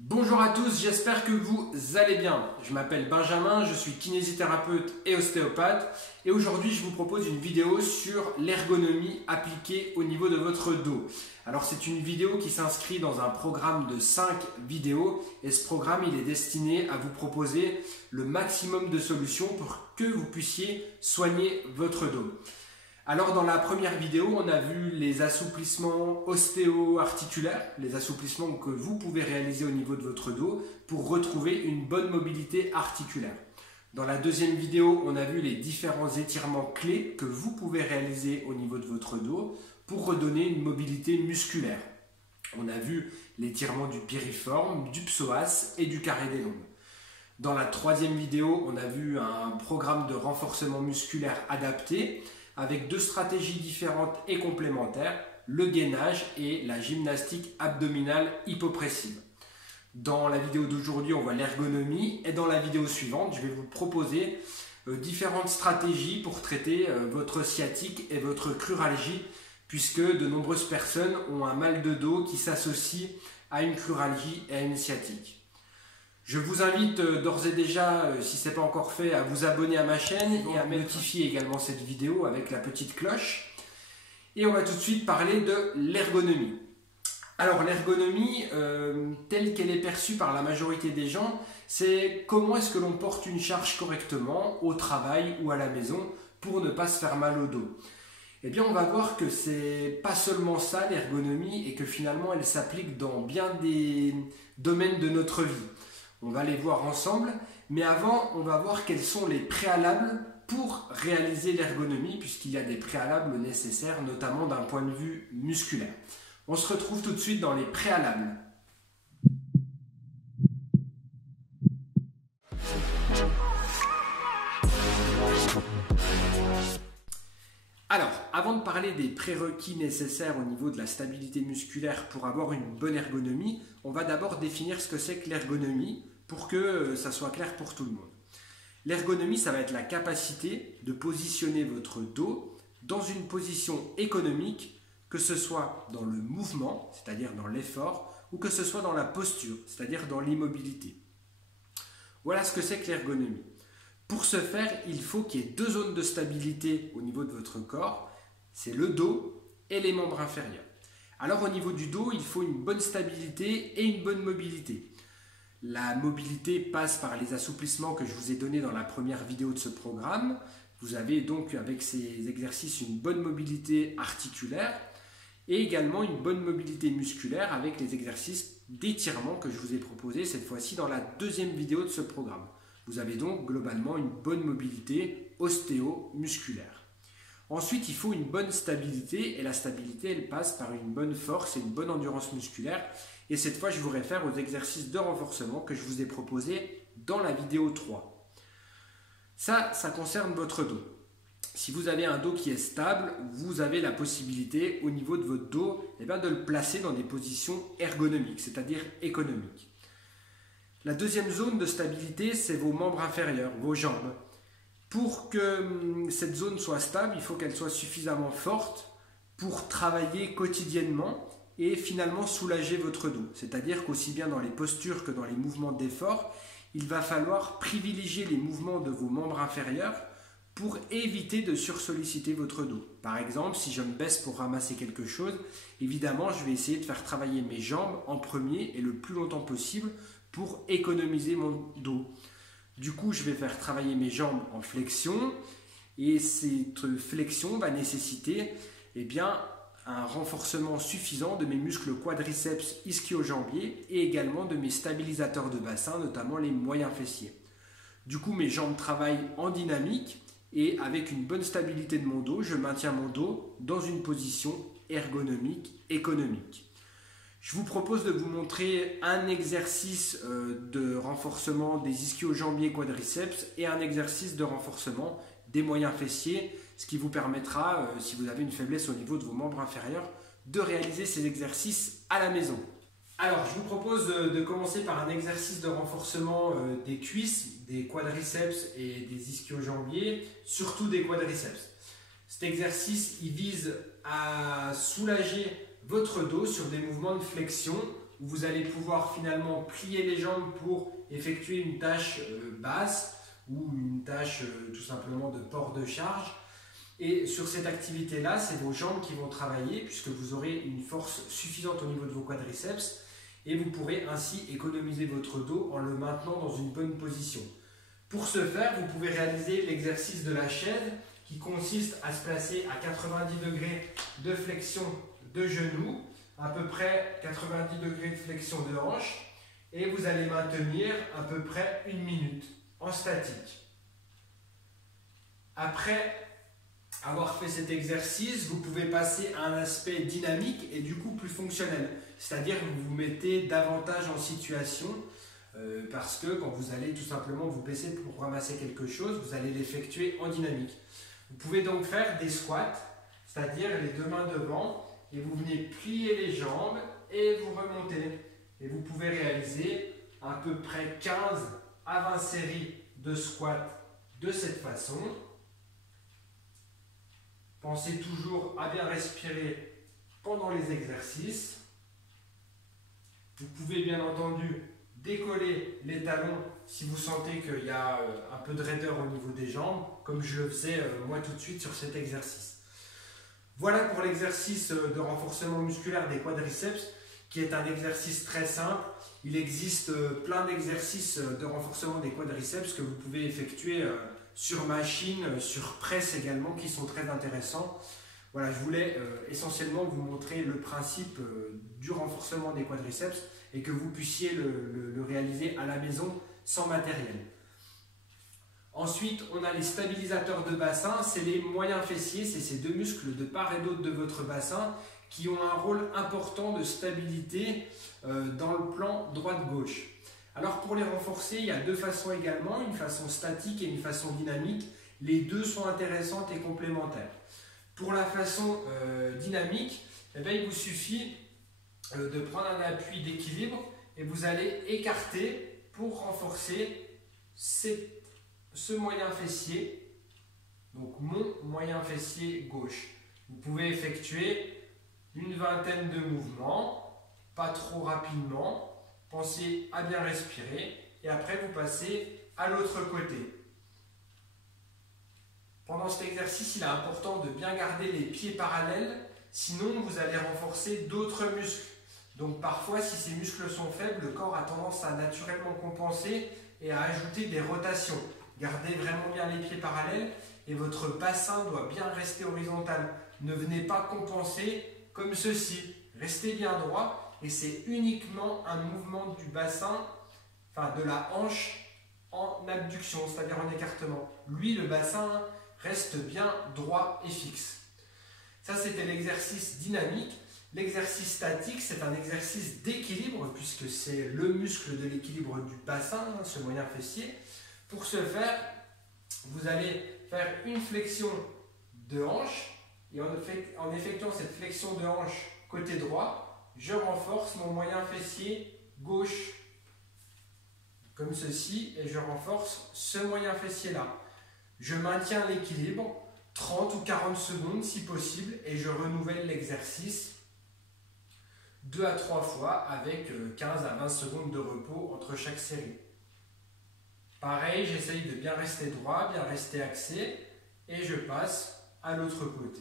Bonjour à tous, j'espère que vous allez bien. Je m'appelle Benjamin, je suis kinésithérapeute et ostéopathe et aujourd'hui je vous propose une vidéo sur l'ergonomie appliquée au niveau de votre dos. Alors c'est une vidéo qui s'inscrit dans un programme de 5 vidéos et ce programme il est destiné à vous proposer le maximum de solutions pour que vous puissiez soigner votre dos. Alors dans la première vidéo, on a vu les assouplissements ostéo-articulaires, les assouplissements que vous pouvez réaliser au niveau de votre dos pour retrouver une bonne mobilité articulaire. Dans la deuxième vidéo, on a vu les différents étirements clés que vous pouvez réaliser au niveau de votre dos pour redonner une mobilité musculaire. On a vu l'étirement du piriforme, du psoas et du carré des lombes. Dans la troisième vidéo, on a vu un programme de renforcement musculaire adapté avec 2 stratégies différentes et complémentaires, le gainage et la gymnastique abdominale hypopressive. Dans la vidéo d'aujourd'hui, on voit l'ergonomie et dans la vidéo suivante, je vais vous proposer différentes stratégies pour traiter votre sciatique et votre cruralgie puisque de nombreuses personnes ont un mal de dos qui s'associe à une cruralgie et à une sciatique. Je vous invite d'ores et déjà, si ce n'est pas encore fait, à vous abonner à ma chaîne et à notifier également cette vidéo avec la petite cloche. Et on va tout de suite parler de l'ergonomie. Alors l'ergonomie, telle qu'elle est perçue par la majorité des gens, c'est comment est-ce que l'on porte une charge correctement au travail ou à la maison pour ne pas se faire mal au dos. Eh bien on va voir que c'est pas seulement ça l'ergonomie et que finalement elle s'applique dans bien des domaines de notre vie. On va les voir ensemble, mais avant, on va voir quels sont les préalables pour réaliser l'ergonomie, puisqu'il y a des préalables nécessaires, notamment d'un point de vue musculaire. On se retrouve tout de suite dans les préalables. Alors, avant de parler des prérequis nécessaires au niveau de la stabilité musculaire pour avoir une bonne ergonomie, on va d'abord définir ce que c'est que l'ergonomie pour que ça soit clair pour tout le monde. L'ergonomie, ça va être la capacité de positionner votre dos dans une position économique, que ce soit dans le mouvement, c'est-à-dire dans l'effort, ou que ce soit dans la posture, c'est-à-dire dans l'immobilité. Voilà ce que c'est que l'ergonomie. Pour ce faire, il faut qu'il y ait 2 zones de stabilité au niveau de votre corps, c'est le dos et les membres inférieurs. Alors au niveau du dos, il faut une bonne stabilité et une bonne mobilité. La mobilité passe par les assouplissements que je vous ai donnés dans la première vidéo de ce programme. Vous avez donc avec ces exercices une bonne mobilité articulaire et également une bonne mobilité musculaire avec les exercices d'étirement que je vous ai proposés cette fois-ci dans la deuxième vidéo de ce programme. Vous avez donc globalement une bonne mobilité ostéo-musculaire. Ensuite, il faut une bonne stabilité et la stabilité, elle passe par une bonne force et une bonne endurance musculaire. Et cette fois, je vous réfère aux exercices de renforcement que je vous ai proposés dans la vidéo 3. Ça concerne votre dos. Si vous avez un dos qui est stable, vous avez la possibilité au niveau de votre dos de le placer dans des positions ergonomiques, c'est-à-dire économiques. La deuxième zone de stabilité, c'est vos membres inférieurs, vos jambes. Pour que cette zone soit stable, il faut qu'elle soit suffisamment forte pour travailler quotidiennement et finalement soulager votre dos. C'est-à-dire qu'aussi bien dans les postures que dans les mouvements d'effort, il va falloir privilégier les mouvements de vos membres inférieurs pour éviter de sursolliciter votre dos. Par exemple, si je me baisse pour ramasser quelque chose, évidemment, je vais essayer de faire travailler mes jambes en premier et le plus longtemps possible pour économiser mon dos. Du coup, je vais faire travailler mes jambes en flexion et cette flexion va nécessiter un renforcement suffisant de mes muscles quadriceps ischio-jambiers et également de mes stabilisateurs de bassin, notamment les moyens fessiers. Du coup, mes jambes travaillent en dynamique et avec une bonne stabilité de mon dos, je maintiens mon dos dans une position ergonomique économique. Je vous propose de vous montrer un exercice de renforcement des ischio-jambiers quadriceps et un exercice de renforcement des moyens fessiers, ce qui vous permettra, si vous avez une faiblesse au niveau de vos membres inférieurs, de réaliser ces exercices à la maison. Alors, je vous propose de commencer par un exercice de renforcement des cuisses, des quadriceps et des ischio-jambiers, surtout des quadriceps. Cet exercice, il vise à soulager votre dos sur des mouvements de flexion où vous allez pouvoir finalement plier les jambes pour effectuer une tâche basse ou une tâche tout simplement de port de charge. Et sur cette activité-là, c'est vos jambes qui vont travailler puisque vous aurez une force suffisante au niveau de vos quadriceps et vous pourrez ainsi économiser votre dos en le maintenant dans une bonne position. Pour ce faire, vous pouvez réaliser l'exercice de la chaise qui consiste à se placer à 90 degrés de flexion de genoux, à peu près 90 degrés de flexion de hanche et vous allez maintenir à peu près 1 minute en statique. Après avoir fait cet exercice, vous pouvez passer à un aspect dynamique et du coup plus fonctionnel. C'est-à-dire que vous vous mettez davantage en situation parce que quand vous allez tout simplement vous baisser pour ramasser quelque chose, vous allez l'effectuer en dynamique. Vous pouvez donc faire des squats, c'est-à-dire les deux mains devant et vous venez plier les jambes et vous remontez. Et vous pouvez réaliser à peu près 15 à 20 séries de squats de cette façon. Pensez toujours à bien respirer pendant les exercices. Vous pouvez bien entendu décoller les talons si vous sentez qu'il y a un peu de raideur au niveau des jambes, comme je le faisais moi tout de suite sur cet exercice. Voilà pour l'exercice de renforcement musculaire des quadriceps, qui est un exercice très simple. Il existe plein d'exercices de renforcement des quadriceps que vous pouvez effectuer sur machine, sur presse également, qui sont très intéressants. Voilà, je voulais essentiellement vous montrer le principe du renforcement des quadriceps et que vous puissiez le réaliser à la maison sans matériel. Ensuite, on a les stabilisateurs de bassin, c'est les moyens fessiers, c'est ces deux muscles de part et d'autre de votre bassin qui ont un rôle important de stabilité dans le plan droite-gauche. Alors pour les renforcer, il y a deux façons également, une façon statique et une façon dynamique. Les deux sont intéressantes et complémentaires. Pour la façon dynamique, eh bien, il vous suffit de prendre un appui d'équilibre et vous allez écarter pour renforcer ce moyen fessier, donc mon moyen fessier gauche. Vous pouvez effectuer une vingtaine de mouvements, pas trop rapidement. Pensez à bien respirer et après vous passez à l'autre côté. Pendant cet exercice, il est important de bien garder les pieds parallèles, sinon vous allez renforcer d'autres muscles. Donc parfois, si ces muscles sont faibles, le corps a tendance à naturellement compenser et à ajouter des rotations. Gardez vraiment bien les pieds parallèles et votre bassin doit bien rester horizontal. Ne venez pas compenser comme ceci. Restez bien droit et c'est uniquement un mouvement du bassin, enfin de la hanche en abduction, c'est-à-dire en écartement. Lui, le bassin reste bien droit et fixe. Ça, c'était l'exercice dynamique. L'exercice statique, c'est un exercice d'équilibre puisque c'est le muscle de l'équilibre du bassin, ce moyen fessier. Pour ce faire, vous allez faire une flexion de hanche et en effectuant cette flexion de hanche côté droit, je renforce mon moyen fessier gauche comme ceci et je renforce ce moyen fessier là. Je maintiens l'équilibre 30 ou 40 secondes si possible et je renouvelle l'exercice 2 à 3 fois avec 15 à 20 secondes de repos entre chaque série. Pareil, j'essaye de bien rester droit, bien rester axé et je passe à l'autre côté.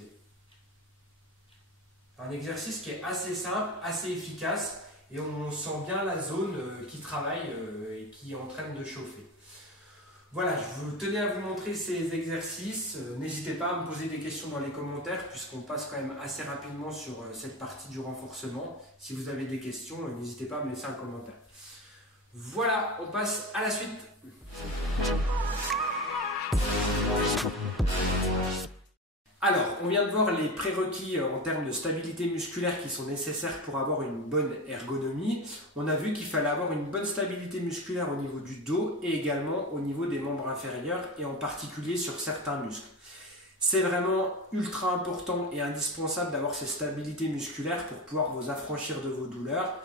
Un exercice qui est assez simple, assez efficace et on sent bien la zone qui travaille et qui est en train de chauffer. Voilà, je tenais à vous montrer ces exercices. N'hésitez pas à me poser des questions dans les commentaires puisqu'on passe quand même assez rapidement sur cette partie du renforcement. Si vous avez des questions, n'hésitez pas à me laisser un commentaire. Voilà, on passe à la suite. Alors, on vient de voir les prérequis en termes de stabilité musculaire qui sont nécessaires pour avoir une bonne ergonomie. On a vu qu'il fallait avoir une bonne stabilité musculaire au niveau du dos et également au niveau des membres inférieurs et en particulier sur certains muscles. C'est vraiment ultra important et indispensable d'avoir cette stabilité musculaire pour pouvoir vous affranchir de vos douleurs.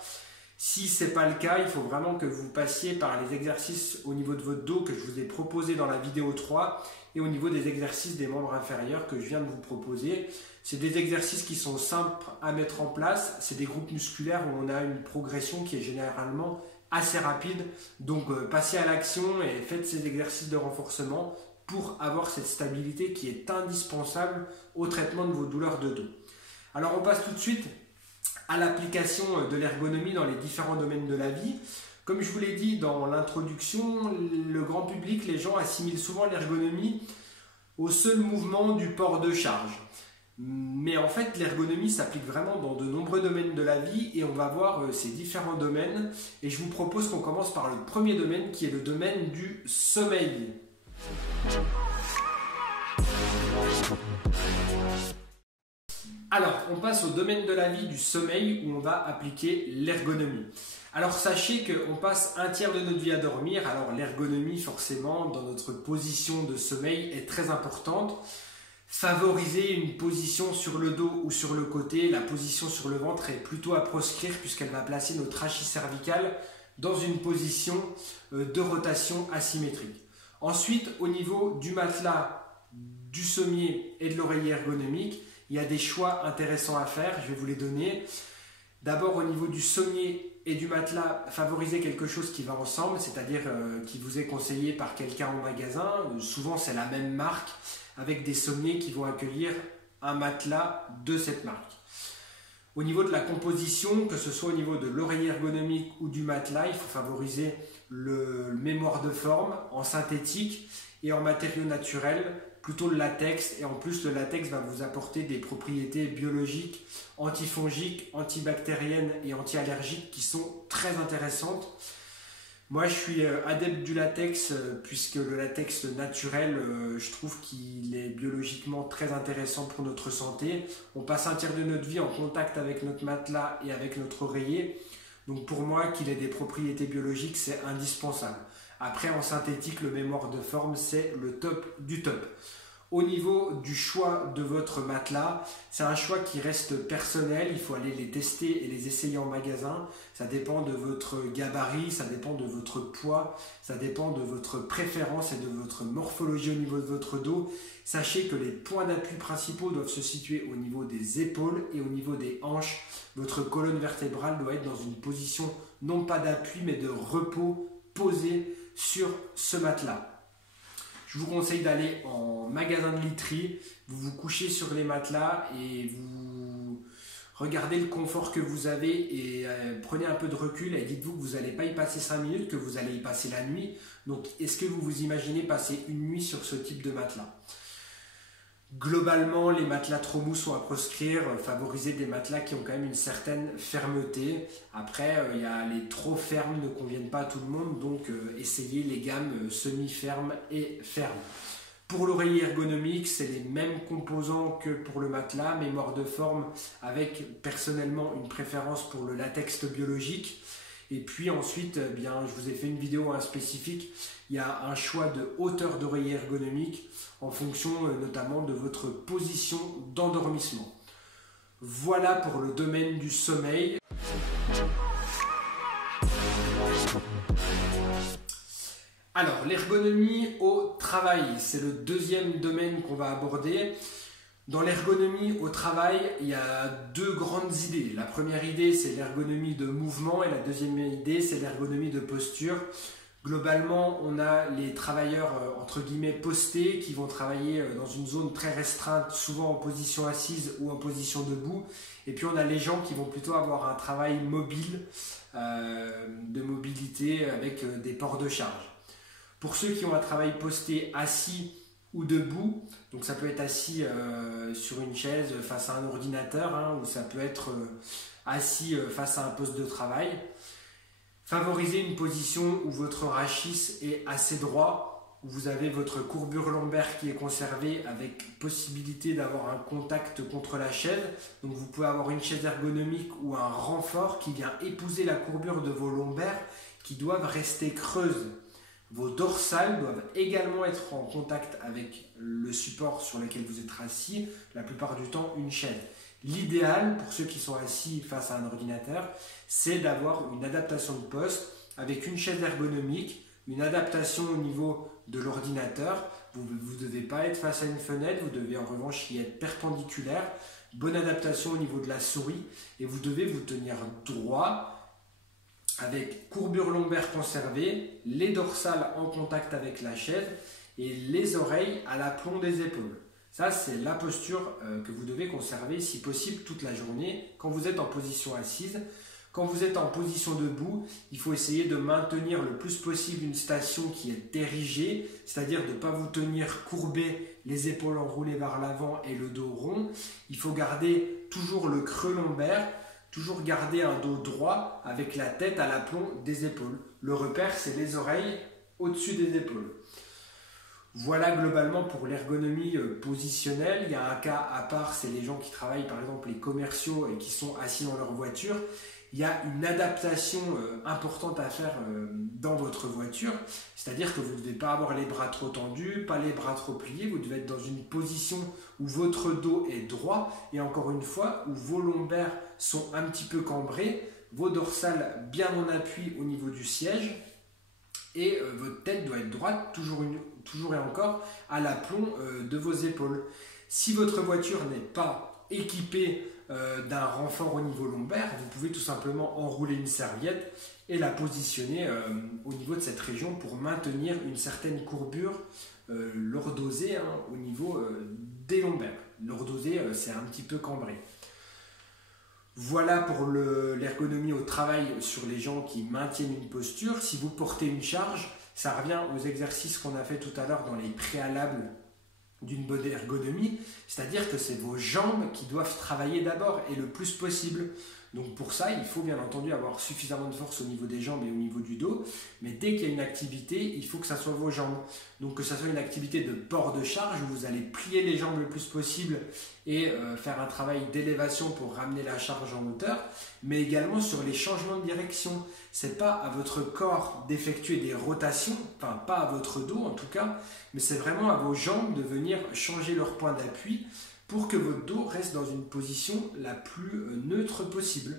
Si ce n'est pas le cas, il faut vraiment que vous passiez par les exercices au niveau de votre dos que je vous ai proposé dans la vidéo 3 et au niveau des exercices des membres inférieurs que je viens de vous proposer. C'est des exercices qui sont simples à mettre en place. C'est des groupes musculaires où on a une progression qui est généralement assez rapide. Donc passez à l'action et faites ces exercices de renforcement pour avoir cette stabilité qui est indispensable au traitement de vos douleurs de dos. Alors on passe tout de suite à l'application de l'ergonomie dans les différents domaines de la vie. Comme je vous l'ai dit dans l'introduction, le grand public, les gens assimilent souvent l'ergonomie au seul mouvement du port de charge. Mais en fait, l'ergonomie s'applique vraiment dans de nombreux domaines de la vie et on va voir ces différents domaines. Et je vous propose qu'on commence par le premier domaine qui est le domaine du sommeil. Alors, on passe au domaine de la vie du sommeil où on va appliquer l'ergonomie. Alors, sachez qu'on passe un tiers de notre vie à dormir. Alors, l'ergonomie, forcément, dans notre position de sommeil est très importante. Favoriser une position sur le dos ou sur le côté, la position sur le ventre est plutôt à proscrire puisqu'elle va placer notre rachis cervical dans une position de rotation asymétrique. Ensuite, au niveau du matelas, du sommier et de l'oreiller ergonomique, il y a des choix intéressants à faire, je vais vous les donner. D'abord, au niveau du sommier et du matelas, favorisez quelque chose qui va ensemble, c'est-à-dire qui vous est conseillé par quelqu'un au magasin. Souvent, c'est la même marque, avec des sommiers qui vont accueillir un matelas de cette marque. Au niveau de la composition, que ce soit au niveau de l'oreiller ergonomique ou du matelas, il faut favoriser le mémoire de forme en synthétique et en matériaux naturels, plutôt le latex. Et en plus, le latex va vous apporter des propriétés biologiques, antifongiques, antibactériennes et anti-allergiques qui sont très intéressantes. Moi, je suis adepte du latex puisque le latex naturel, je trouve qu'il est biologiquement très intéressant pour notre santé. On passe un tiers de notre vie en contact avec notre matelas et avec notre oreiller. Donc pour moi, qu'il ait des propriétés biologiques, c'est indispensable. Après, en synthétique, le mémoire de forme, c'est le top du top. Au niveau du choix de votre matelas, c'est un choix qui reste personnel. Il faut aller les tester et les essayer en magasin. Ça dépend de votre gabarit, ça dépend de votre poids, ça dépend de votre préférence et de votre morphologie au niveau de votre dos. Sachez que les points d'appui principaux doivent se situer au niveau des épaules et au niveau des hanches. Votre colonne vertébrale doit être dans une position non pas d'appui mais de repos posé sur ce matelas. Je vous conseille d'aller en magasin de literie, vous vous couchez sur les matelas et vous regardez le confort que vous avez et prenez un peu de recul et dites-vous que vous n'allez pas y passer 5 minutes, que vous allez y passer la nuit. Donc est-ce que vous vous imaginez passer une nuit sur ce type de matelas ? Globalement, les matelas trop mous sont à proscrire, favoriser des matelas qui ont quand même une certaine fermeté. Après, les trop fermes ne conviennent pas à tout le monde, donc essayez les gammes semi-fermes et fermes. Pour l'oreiller ergonomique, c'est les mêmes composants que pour le matelas, mémoire de forme avec personnellement une préférence pour le latex biologique. Et puis ensuite, je vous ai fait une vidéo spécifique. Il y a un choix de hauteur d'oreiller ergonomique en fonction notamment de votre position d'endormissement. Voilà pour le domaine du sommeil. Alors, l'ergonomie au travail, c'est le deuxième domaine qu'on va aborder. Dans l'ergonomie au travail, il y a deux grandes idées. La première idée, c'est l'ergonomie de mouvement et la deuxième idée, c'est l'ergonomie de posture. Globalement, on a les travailleurs entre guillemets postés qui vont travailler dans une zone très restreinte, souvent en position assise ou en position debout. Et puis on a les gens qui vont plutôt avoir un travail mobile, de mobilité avec des ports de charge. Pour ceux qui ont un travail posté assis ou debout, donc ça peut être assis sur une chaise face à un ordinateur, ou ça peut être assis face à un poste de travail. Favorisez une position où votre rachis est assez droit, où vous avez votre courbure lombaire qui est conservée avec possibilité d'avoir un contact contre la chaise. Donc vous pouvez avoir une chaise ergonomique ou un renfort qui vient épouser la courbure de vos lombaires qui doivent rester creuses. Vos dorsales doivent également être en contact avec le support sur lequel vous êtes assis, la plupart du temps une chaise. L'idéal, pour ceux qui sont assis face à un ordinateur, c'est d'avoir une adaptation de poste avec une chaise ergonomique, une adaptation au niveau de l'ordinateur. Vous ne devez pas être face à une fenêtre, vous devez en revanche y être perpendiculaire. Bonne adaptation au niveau de la souris et vous devez vous tenir droit avec courbure lombaire conservée, les dorsales en contact avec la chaise et les oreilles à l'aplomb des épaules. Ça, c'est la posture que vous devez conserver, si possible, toute la journée. Quand vous êtes en position assise, quand vous êtes en position debout, il faut essayer de maintenir le plus possible une station qui est érigée, c'est-à-dire de ne pas vous tenir courbé, les épaules enroulées vers l'avant et le dos rond. Il faut garder toujours le creux lombaire, toujours garder un dos droit avec la tête à l'aplomb des épaules. Le repère, c'est les oreilles au-dessus des épaules. Voilà globalement pour l'ergonomie positionnelle. Il y a un cas à part, c'est les gens qui travaillent, par exemple les commerciaux et qui sont assis dans leur voiture. Il y a une adaptation importante à faire dans votre voiture, c'est-à-dire que vous ne devez pas avoir les bras trop tendus, pas les bras trop pliés, vous devez être dans une position où votre dos est droit et encore une fois où vos lombaires sont un petit peu cambrés, vos dorsales bien en appui au niveau du siège et votre tête doit être droite, toujours et encore à l'aplomb de vos épaules. Si votre voiture n'est pas équipée d'un renfort au niveau lombaire, vous pouvez tout simplement enrouler une serviette et la positionner au niveau de cette région pour maintenir une certaine courbure lordosée au niveau des lombaires. Lordosée, c'est un petit peu cambré. Voilà pour l'ergonomie au travail sur les gens qui maintiennent une posture. Si vous portez une charge, ça revient aux exercices qu'on a fait tout à l'heure dans les préalables d'une bonne ergonomie, c'est-à-dire que c'est vos jambes qui doivent travailler d'abord et le plus possible. Donc pour ça, il faut bien entendu avoir suffisamment de force au niveau des jambes et au niveau du dos, mais dès qu'il y a une activité, il faut que ça soit vos jambes. Donc que ça soit une activité de port de charge où vous allez plier les jambes le plus possible et faire un travail d'élévation pour ramener la charge en hauteur, mais également sur les changements de direction. C'est pas à votre corps d'effectuer des rotations, enfin pas à votre dos en tout cas, mais c'est vraiment à vos jambes de venir changer leur point d'appui pour que votre dos reste dans une position la plus neutre possible.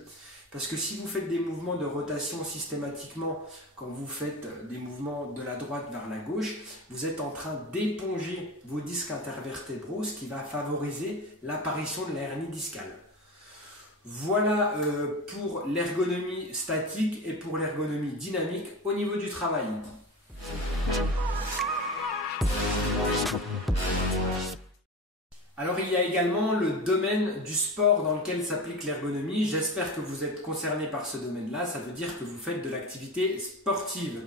Parce que si vous faites des mouvements de rotation systématiquement, quand vous faites des mouvements de la droite vers la gauche, vous êtes en train d'éponger vos disques intervertébraux, ce qui va favoriser l'apparition de la hernie discale. Voilà pour l'ergonomie statique et pour l'ergonomie dynamique au niveau du travail. Alors il y a également le domaine du sport dans lequel s'applique l'ergonomie. J'espère que vous êtes concerné par ce domaine-là. Ça veut dire que vous faites de l'activité sportive.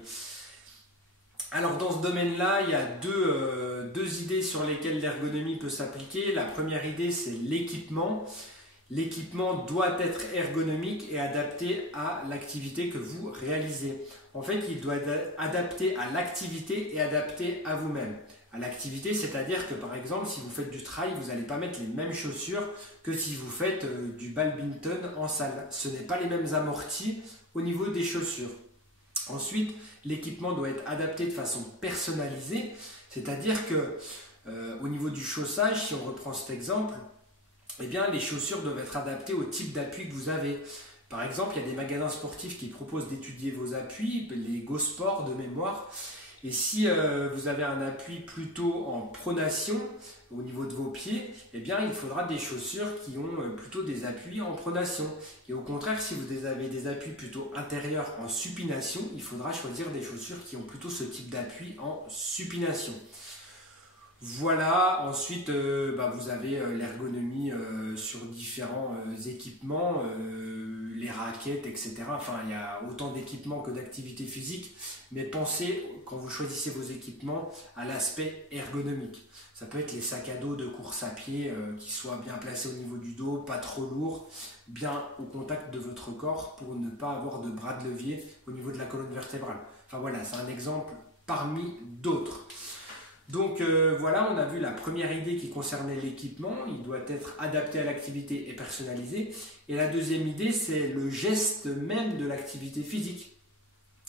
Alors dans ce domaine-là, il y a deux idées sur lesquelles l'ergonomie peut s'appliquer. La première idée, c'est l'équipement. L'équipement doit être ergonomique et adapté à l'activité que vous réalisez. En fait, il doit être adapté à l'activité et adapté à vous-même. À l'activité, c'est-à-dire que par exemple, si vous faites du trail, vous n'allez pas mettre les mêmes chaussures que si vous faites du badminton en salle. Ce n'est pas les mêmes amortis au niveau des chaussures. Ensuite, l'équipement doit être adapté de façon personnalisée, c'est-à-dire que au niveau du chaussage, si on reprend cet exemple, eh bien, les chaussures doivent être adaptées au type d'appui que vous avez. Par exemple, il y a des magasins sportifs qui proposent d'étudier vos appuis, les GoSport de mémoire. Et si vous avez un appui plutôt en pronation au niveau de vos pieds, eh bien, il faudra des chaussures qui ont plutôt des appuis en pronation. Et au contraire, si vous avez des appuis plutôt intérieurs en supination, il faudra choisir des chaussures qui ont plutôt ce type d'appui en supination. Voilà, ensuite vous avez l'ergonomie sur différents équipements, les raquettes, etc. Enfin, il y a autant d'équipements que d'activités physiques, mais pensez, quand vous choisissez vos équipements, à l'aspect ergonomique. Ça peut être les sacs à dos de course à pied qui soient bien placés au niveau du dos, pas trop lourds, bien au contact de votre corps pour ne pas avoir de bras de levier au niveau de la colonne vertébrale. Enfin voilà, c'est un exemple parmi d'autres. Donc voilà, on a vu la première idée qui concernait l'équipement, il doit être adapté à l'activité et personnalisé. Et la deuxième idée, c'est le geste même de l'activité physique.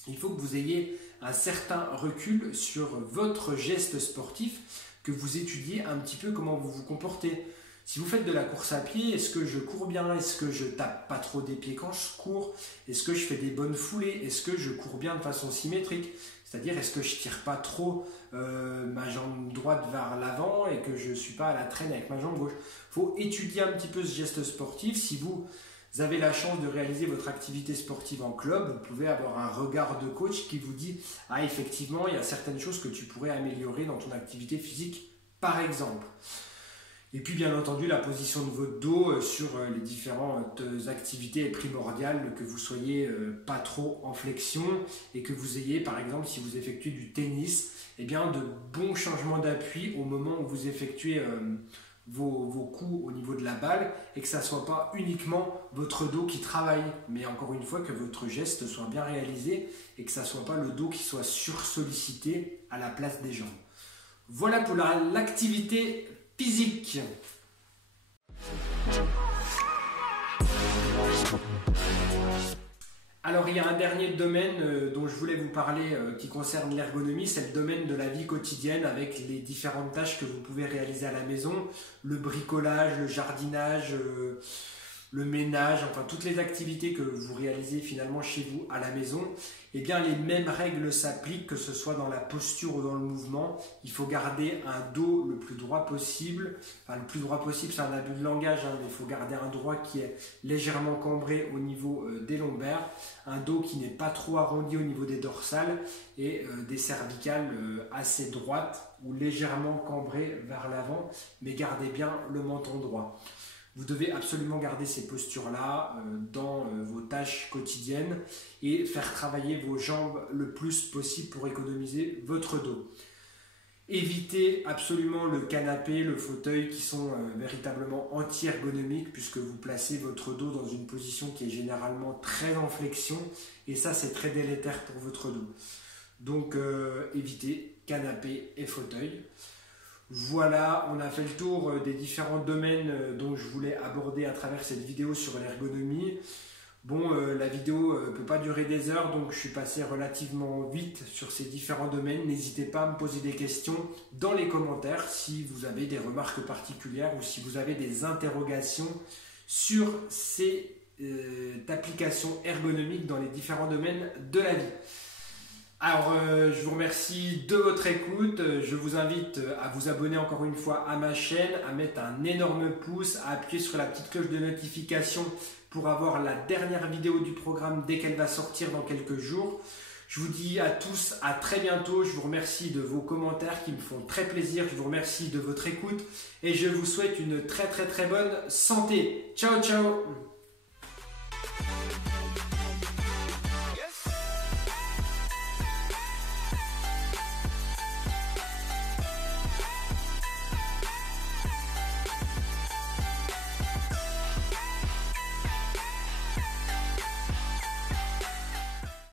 Il faut que vous ayez un certain recul sur votre geste sportif, que vous étudiez un petit peu comment vous vous comportez. Si vous faites de la course à pied, est-ce que je cours bien? Est-ce que je tape pas trop des pieds quand je cours? Est-ce que je fais des bonnes foulées? Est-ce que je cours bien de façon symétrique? C'est-à-dire, est-ce que je tire pas trop ma jambe droite vers l'avant et que je ne suis pas à la traîne avec ma jambe gauche? Il faut étudier un petit peu ce geste sportif. Si vous avez la chance de réaliser votre activité sportive en club, vous pouvez avoir un regard de coach qui vous dit « Ah, effectivement, il y a certaines choses que tu pourrais améliorer dans ton activité physique, par exemple. » Et puis bien entendu, la position de votre dos sur les différentes activités est primordiale, que vous soyez pas trop en flexion et que vous ayez, par exemple, si vous effectuez du tennis, eh bien, de bons changements d'appui au moment où vous effectuez vos coups au niveau de la balle et que ça ne soit pas uniquement votre dos qui travaille, mais encore une fois que votre geste soit bien réalisé et que ça ne soit pas le dos qui soit sursollicité à la place des jambes. Voilà pour l'activité physique. Alors il y a un dernier domaine dont je voulais vous parler qui concerne l'ergonomie, c'est le domaine de la vie quotidienne avec les différentes tâches que vous pouvez réaliser à la maison, le bricolage, le jardinage, le ménage, enfin toutes les activités que vous réalisez finalement chez vous à la maison. Eh bien les mêmes règles s'appliquent, que ce soit dans la posture ou dans le mouvement. Il faut garder un dos le plus droit possible. Enfin, le plus droit possible, c'est un abus de langage, mais il faut garder un droit qui est légèrement cambré au niveau des lombaires, un dos qui n'est pas trop arrondi au niveau des dorsales et des cervicales assez droites ou légèrement cambrées vers l'avant, mais gardez bien le menton droit. Vous devez absolument garder ces postures-là dans vos tâches quotidiennes et faire travailler vos jambes le plus possible pour économiser votre dos. Évitez absolument le canapé, le fauteuil qui sont véritablement anti-ergonomiques puisque vous placez votre dos dans une position qui est généralement très en flexion et ça c'est très délétère pour votre dos. Donc évitez canapé et fauteuil. Voilà, on a fait le tour des différents domaines dont je voulais aborder à travers cette vidéo sur l'ergonomie. Bon, la vidéo ne peut pas durer des heures, donc je suis passé relativement vite sur ces différents domaines. N'hésitez pas à me poser des questions dans les commentaires si vous avez des remarques particulières ou si vous avez des interrogations sur ces applications ergonomiques dans les différents domaines de la vie. Alors, je vous remercie de votre écoute. Je vous invite à vous abonner encore une fois à ma chaîne, à mettre un énorme pouce, à appuyer sur la petite cloche de notification pour avoir la dernière vidéo du programme dès qu'elle va sortir dans quelques jours. Je vous dis à tous à très bientôt. Je vous remercie de vos commentaires qui me font très plaisir. Je vous remercie de votre écoute et je vous souhaite une très bonne santé. Ciao, ciao!